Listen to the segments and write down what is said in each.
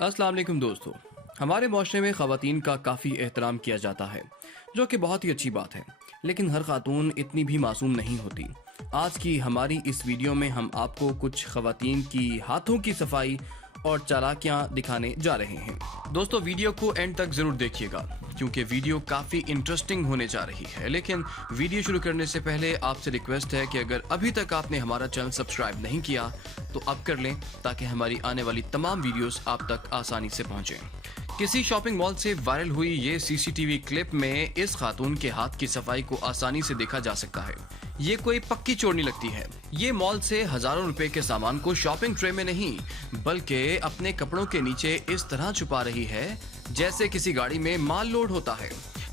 अस्सलाम वालेकुम दोस्तों। हमारे माशरे में ख़वातीन का काफ़ी एहतराम किया जाता है, जो कि बहुत ही अच्छी बात है। लेकिन हर खातून इतनी भी मासूम नहीं होती। आज की हमारी इस वीडियो में हम आपको कुछ ख़वातीन की हाथों की सफाई और चालाकियाँ दिखाने जा रहे हैं। दोस्तों, वीडियो को एंड तक ज़रूर देखिएगा क्योंकि वीडियो काफ़ी इंटरेस्टिंग होने जा रही है। लेकिन वीडियो शुरू करने से पहले आपसे रिक्वेस्ट है कि अगर अभी तक आपने हमारा चैनल सब्सक्राइब नहीं किया तो अब कर लें, ताकि हमारी आने वाली तमाम वीडियोस आप तक आसानी से पहुंचें। किसी शॉपिंग मॉल से वायरल हुई ये सीसीटीवी क्लिप में इस खातून के हाथ की सफाई को आसानी से देखा जा सकता है। ये कोई पक्की चोरनी लगती है। ये मॉल से हजारों रुपए के सामान को शॉपिंग ट्रे में नहीं बल्कि अपने कपड़ों के नीचे इस तरह छुपा रही है जैसे किसी गाड़ी में माल लोड होता है।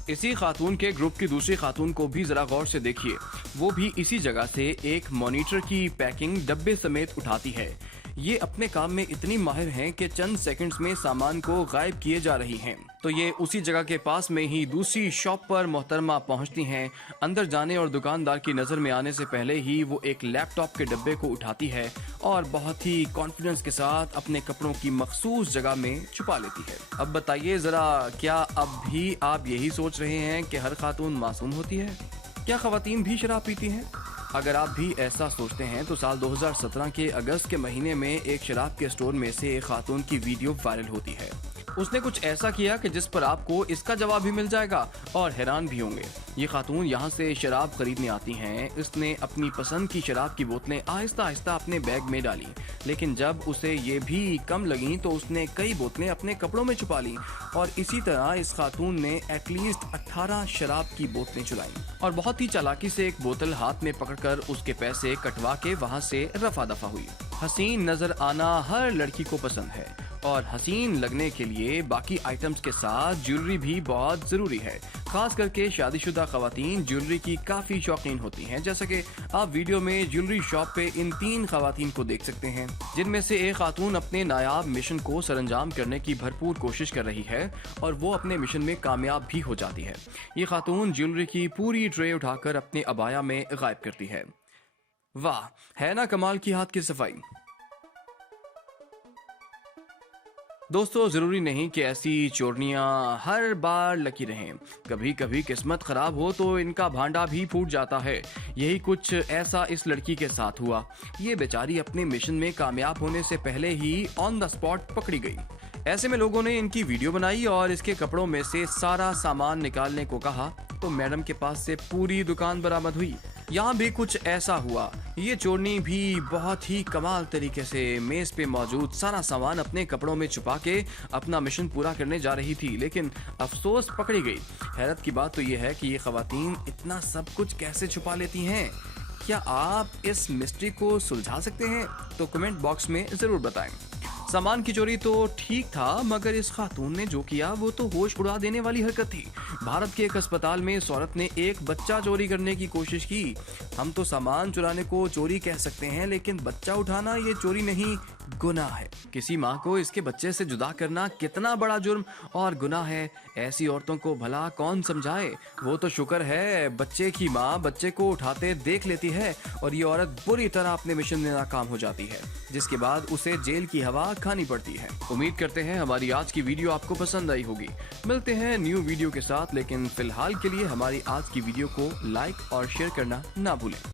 इसी खातून के ग्रुप की दूसरी खातून को भी जरा गौर से देखिए। वो भी इसी जगह से एक मॉनिटर की पैकिंग डब्बे समेत उठाती है। ये अपने काम में इतनी माहिर हैं कि चंद सेकंड्स में सामान को गायब किए जा रही हैं। तो ये उसी जगह के पास में ही दूसरी शॉप पर मोहतरमा पहुंचती हैं। अंदर जाने और दुकानदार की नज़र में आने से पहले ही वो एक लैपटॉप के डब्बे को उठाती है और बहुत ही कॉन्फिडेंस के साथ अपने कपड़ों की मखसूस जगह में छुपा लेती है। अब बताइए ज़रा, क्या अब भी आप यही सोच रहे हैं कि हर खातून मासूम होती है? क्या ख़वातीन भी शराब पीती हैं? अगर आप भी ऐसा सोचते हैं तो साल 2017 के अगस्त के महीने में एक शराब के स्टोर में से एक खातून की वीडियो वायरल होती है। उसने कुछ ऐसा किया कि जिस पर आपको इसका जवाब भी मिल जाएगा और हैरान भी होंगे। ये खातून यहाँ से शराब खरीदने आती हैं। इसने अपनी पसंद की शराब की बोतलें आहिस्ता आहिस्ता अपने बैग में डाली, लेकिन जब उसे ये भी कम लगी तो उसने कई बोतलें अपने कपड़ों में छुपा ली और इसी तरह इस खातून ने एटलीस्ट 18 शराब की बोतलें चुराई और बहुत ही चालाकी से एक बोतल हाथ में पकड़कर उसके पैसे कटवा के वहाँ से रफा दफा हुई। हसीन नजर आना हर लड़की को पसंद है और हसीन लगने के लिए बाकी आइटम्स के साथ ज्वेलरी भी बहुत जरूरी है। खास करके शादीशुदा खवातीन ज्वेलरी की काफी शौकीन होती हैं। जैसा कि आप वीडियो में ज्वेलरी शॉप पे इन 3 खवातीन को देख सकते हैं, जिनमें से एक खातून अपने नायाब मिशन को सरंजाम करने की भरपूर कोशिश कर रही है और वो अपने मिशन में कामयाब भी हो जाती है। ये खातून ज्वेलरी की पूरी ट्रे उठाकर अपने अबाया में गायब करती है। वाह, है ना कमाल की हाथ की सफाई। दोस्तों, जरूरी नहीं कि ऐसी चोरनियां हर बार लकी रहें। कभी कभी किस्मत खराब हो तो इनका भांडा भी फूट जाता है। यही कुछ ऐसा इस लड़की के साथ हुआ। ये बेचारी अपने मिशन में कामयाब होने से पहले ही ऑन द स्पॉट पकड़ी गई। ऐसे में लोगों ने इनकी वीडियो बनाई और इसके कपड़ों में से सारा सामान निकालने को कहा तो मैडम के पास से पूरी दुकान बरामद हुई। यहाँ भी कुछ ऐसा हुआ। ये चोरनी भी बहुत ही कमाल तरीके से मेज पे मौजूद सारा सामान अपने कपड़ों में छुपा के अपना मिशन पूरा करने जा रही थी, लेकिन अफसोस पकड़ी गई। हैरत की बात तो ये है कि ये खवातीन इतना सब कुछ कैसे छुपा लेती हैं। क्या आप इस मिस्ट्री को सुलझा सकते हैं? तो कमेंट बॉक्स में जरूर बताएं। सामान की चोरी तो ठीक था, मगर इस खातून ने जो किया वो तो होश उड़ा देने वाली हरकत थी। भारत के एक अस्पताल में इस औरत ने एक बच्चा चोरी करने की कोशिश की। हम तो सामान चुराने को चोरी कह सकते हैं, लेकिन बच्चा उठाना ये चोरी नहीं, गुनाह है। किसी माँ को इसके बच्चे से जुदा करना कितना बड़ा जुर्म और गुनाह है। ऐसी औरतों को भला कौन समझाए। वो तो शुक्र है बच्चे की माँ बच्चे को उठाते देख लेती है और ये औरत बुरी तरह अपने मिशन में नाकाम हो जाती है, जिसके बाद उसे जेल की हवा खानी पड़ती है। उम्मीद करते हैं हमारी आज की वीडियो आपको पसंद आई होगी। मिलते हैं न्यू वीडियो के साथ, लेकिन फिलहाल के लिए हमारी आज की वीडियो को लाइक और शेयर करना ना भूलें।